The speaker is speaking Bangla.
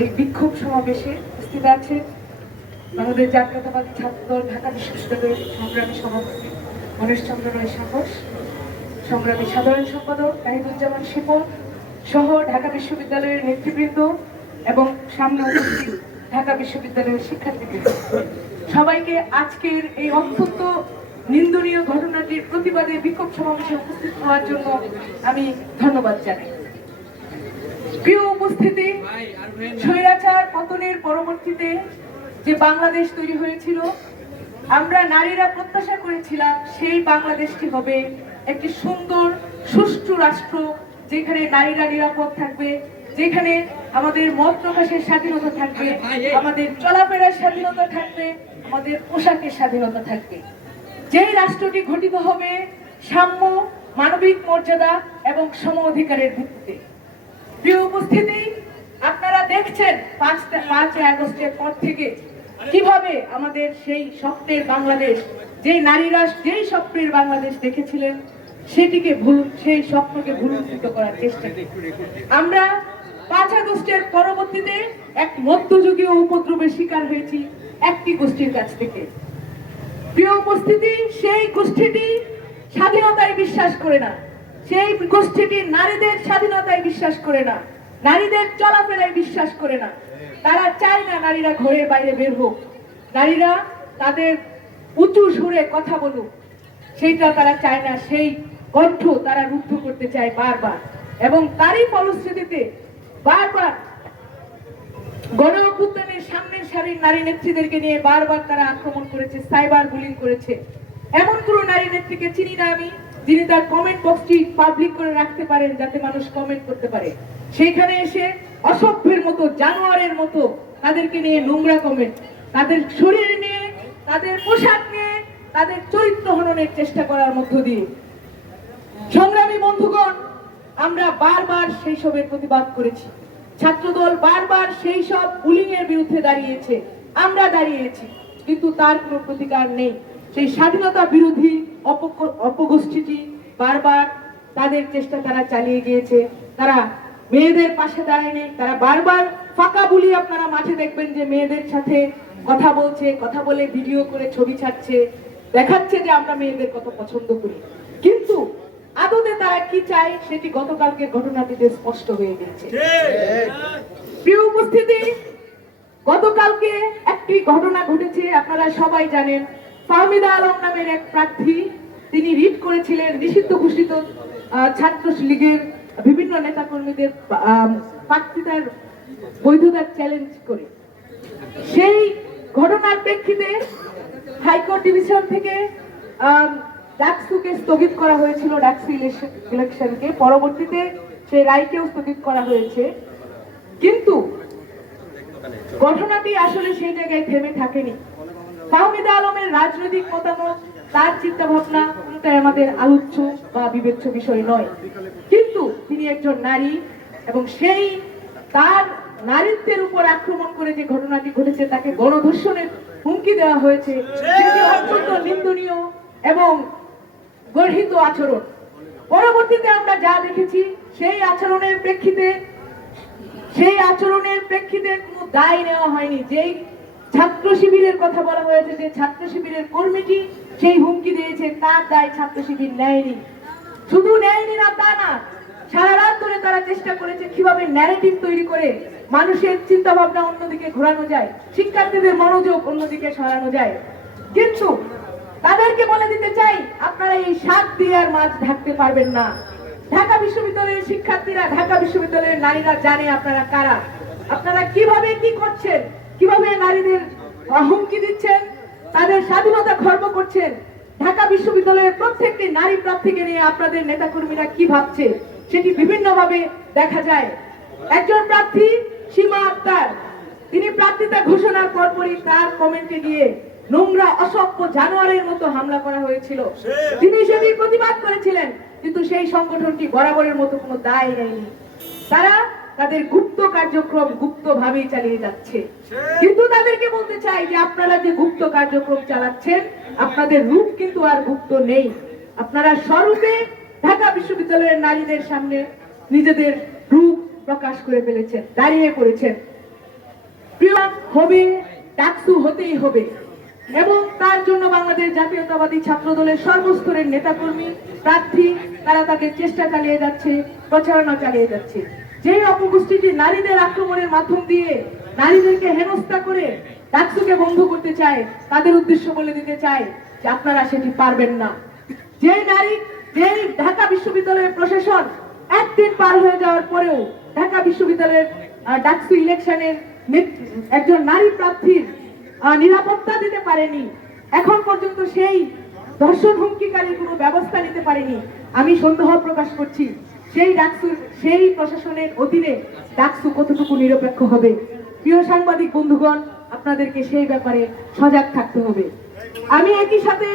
এই বিক্ষোভ সমাবেশে উপস্থিত আছে আমাদের জাতীয়তাবাদী ছাত্রদল ঢাকা বিশ্ববিদ্যালয়ের সংগ্রামী সভাপতি গণেশ চন্দ্র রায় সাহস, সংগ্রামী সাধারণ সম্পাদক তাহিদুজ্জামান শিপন সহ ঢাকা বিশ্ববিদ্যালয়ের নেতৃবৃন্দ এবং সামনে উপস্থিত ঢাকা বিশ্ববিদ্যালয়ের শিক্ষার্থীবৃন্দ, সবাইকে আজকের এই অত্যন্ত নিন্দনীয় ঘটনাটির প্রতিবাদে বিক্ষোভ সমাবেশে উপস্থিত হওয়ার জন্য আমি ধন্যবাদ জানাই। প্রিয় উপস্থিতি, স্বৈরাচার পতনের পরবর্তীতে যে বাংলাদেশ তৈরি হয়েছিল, আমরা নারীরা প্রত্যাশা করেছিলাম সেই বাংলাদেশটি হবে একটি সুন্দর সুষ্ঠু রাষ্ট্র, যেখানে নারীরা নিরাপদ থাকবে, যেখানে আমাদের মত প্রকাশের স্বাধীনতা থাকবে, আমাদের চলাফেরার স্বাধীনতা থাকবে, আমাদের পোশাকের স্বাধীনতা থাকবে। যেই রাষ্ট্রটি গঠিত হবে সাম্য, মানবিক মর্যাদা এবং সম অধিকারের ভিত্তিতে। প্রিয় উপস্থিতি, আপনারা দেখছেন 5 আগস্টের পর থেকে কিভাবে আমাদের সেই স্বপ্নের বাংলাদেশ, যেই নারীরা যেই স্বপ্নের বাংলাদেশ দেখেছিলেন সেই স্বপ্নকে ভুলুণ্ঠিত করার চেষ্টা। আমরা 5 আগস্টের পরবর্তীতে এক মধ্যযুগীয় উপদ্রবের শিকার হয়েছি একটি গোষ্ঠীর কাছ থেকে। প্রিয় উপস্থিতি, সেই গোষ্ঠীটি স্বাধীনতায় বিশ্বাস করে না, সেই গোষ্ঠীটি নারীদের স্বাধীনতায় বিশ্বাস করে না, নারীদের চলাফেরায় বিশ্বাস করে না। তারা চায় না নারীরা ঘরের বাইরে বের হোক, নারীরা তাদের উঁচু সুরে কথা বলুক, সেইটা তারা চায় না। সেই কণ্ঠ তারা রুদ্ধ করতে চায় বারবার, এবং তারই ফলশ্রুতিতে বারবার গণ অভ্যুত্থানের সামনের সারির নারী নেত্রীদেরকে নিয়ে বারবার তারা আক্রমণ করেছে, সাইবার বুলিং করেছে। এমন কোন নারী নেত্রীকে চিনি না আমি যিনি তার কমেন্ট বক্সটি পাবলিক করে রাখতে পারেন যাতে মানুষ কমেন্ট করতে পারে। সেইখানে এসে অসভ্যের মতো, জানোয়ারের মতো তাদেরকে নিয়ে নোংরা কমেন্ট, তাদের শরীর নিয়ে, তাদের পোশাক নিয়ে, তাদের চরিত্র হননের চেষ্টা করার মধ্য দিয়ে। সংগ্রামী বন্ধুগণ, আমরা বারবার সেই সবের প্রতিবাদ করেছি। ছাত্রদল বারবার সেই সব বুলিং এর বিরুদ্ধে দাঁড়িয়েছে, আমরা দাঁড়িয়েছি, কিন্তু তার কোনো প্রতিকার নেই। সেই স্বাধীনতা বিরোধী অপগোষ্ঠীটি বারবার তাদের চেষ্টা তারা চালিয়ে গিয়েছে। তারা মেয়েদের পাশে দাঁড়ায়নি, তারা বারবার ফাঁকা বুলি, আপনারা মাঠে দেখবেন যে মেয়েদের সাথে কথা বলছে, কথা বলে ভিডিও করে ছবি ছাড়ছে, দেখাচ্ছে যে আমরা মেয়েদের কত পছন্দ করি। কিন্তু আদতে তারা কি চায় সেটি গতকালকে ঘটনাটিতে স্পষ্ট হয়ে গেছে। প্রিয় উপস্থিতি, গতকালকে একটি ঘটনা ঘটেছে, আপনারা সবাই জানেন। ফাহমিদা আলম নামের এক প্রার্থী, তিনি রিট করেছিলেন নিষিদ্ধ ঘোষিত ছাত্র লীগের বিভিন্ন নেতা কর্মীদের প্রার্থিতার বৈধতার চ্যালেঞ্জ করে। সেই ঘটনার প্রেক্ষিতে হাইকোর্ট ডিভিশন থেকে ডাকসুকে স্থগিত করা হয়েছিল, ডাকসু ইলেকশনকে। পরবর্তীতে সেই রায়কেও স্থগিত করা হয়েছে। কিন্তু ঘটনাটি আসলে সেই জায়গায় থেমে থাকেনি। ফাহমিদা আলমের রাজনৈতিক মতামত, তার চিন্তা ভাবনা কোনটাই আমাদের আলোচ্য বা বিবেচ্য বিষয় নয়। কিন্তু তিনি একজন নারী, এবং সেই তার নারীত্বের উপর আক্রমণ করে যে ঘটনাটি ঘটেছে, তাকে গণধর্ষণের হুমকি দেওয়া হয়েছে, সেটি অত্যন্ত নিন্দনীয় এবং গর্হিত আচরণ। পরবর্তীতে আমরা যা দেখেছি, সেই আচরণের প্রেক্ষিতে কোনো দায় নেওয়া হয়নি। যেই ছাত্র শিবিরের কথা বলা হয়েছে, যে ছাত্র শিবিরের কর্মীটি সেই হুমকি দিয়েছে, তার দায় ছাত্র শিবির নেয়নি। শুধু নেয়নি না তা না, সারা রাত ধরে তারা চেষ্টা করেছে কিভাবে ন্যারেটিভ তৈরি করে মানুষের চিন্তা ভাবনা অন্যদিকে ঘোরানো যায়, শিক্ষার্থীদের মনোযোগ অন্যদিকে সরানো যায়। কিন্তু তাদেরকে বলে দিতে চাই, আপনারা এই শাক দিয়ে আর মাছ ঢাকতে পারবেন না। ঢাকা বিশ্ববিদ্যালয়ের শিক্ষার্থীরা, ঢাকা বিশ্ববিদ্যালয়ের নারীরা জানে আপনারা কারা, আপনারা কিভাবে কি করছেন, কিভাবে নারীদের হুমকি দিচ্ছেন, তাদের স্বাধীনতা খর্ব করছেন। ঢাকা বিশ্ববিদ্যালয়ের প্রত্যেকটি নারী প্রার্থীকে নিয়ে আপনাদের নেতাকর্মীরা কি ভাবছে সেটি বিভিন্নভাবে দেখা যায়। একজন প্রার্থী সীমা আক্তার, তিনি প্রার্থিতা ঘোষণার পরপরই তার কমেন্টে গিয়ে নোংরা অসভ্য জানোয়ারের মতো হামলা করা হয়েছিল। তিনি সেটির প্রতিবাদ করেছিলেন, কিন্তু সেই সংগঠনটি বরাবরের মতো কোনো দায় নেয়নি। তারা তাদের গুপ্ত কার্যক্রম গুপ্ত ভাবেই চালিয়ে যাচ্ছে। কিন্তু তাদেরকে বলতে চাই যে আপনারা যে গুপ্ত কার্যক্রম চালাচ্ছেন, আপনাদের রূপ কিন্তু আর গুপ্ত নেই। আপনারা স্বরূপে ঢাকা বিশ্ববিদ্যালয়ের নারীদের সামনে নিজেদের রূপ প্রকাশ করে ফেলেছেন, দাঁড়িয়ে পড়েছেন। প্রিয় হবে, ডাকসু হতেই হবে এবং তার জন্য বাংলাদেশ জাতীয়তাবাদী ছাত্র দলের সর্বস্তরের নেতাকর্মী, প্রার্থী তারা তাদের চেষ্টা চালিয়ে যাচ্ছে, প্রচারণা চালিয়ে যাচ্ছে। যে অপগোষ্ঠীটি নারীদের আক্রমণের মাধ্যম দিয়ে নারীদেরকে হেনস্থা করে ডাকসুকে বন্ধ করতে চায়, তাদের উদ্দেশ্য বলে দিতে চায় যে আপনারা সেটি পারবেন না। যে ঢাকা বিশ্ববিদ্যালয়ের প্রশাসন একদিন পার হয়ে যাওয়ার পরেও ঢাকা বিশ্ববিদ্যালয়ের ডাকসু ইলেকশনের একজন নারী প্রার্থীর নিরাপত্তা দিতে পারেনি, এখন পর্যন্ত সেই ধর্ষণ হুমকিকারীর কোনো ব্যবস্থা নিতে পারেনি, আমি সন্দেহ প্রকাশ করছি সেই প্রশাসনের অধীনে ডাকসু কতটুকু নিরপেক্ষ হবে। প্রিয় সাংবাদিক বন্ধুগণ, আপনাদেরকে সেই ব্যাপারে সজাগ থাকতে হবে। আমি একই সাথে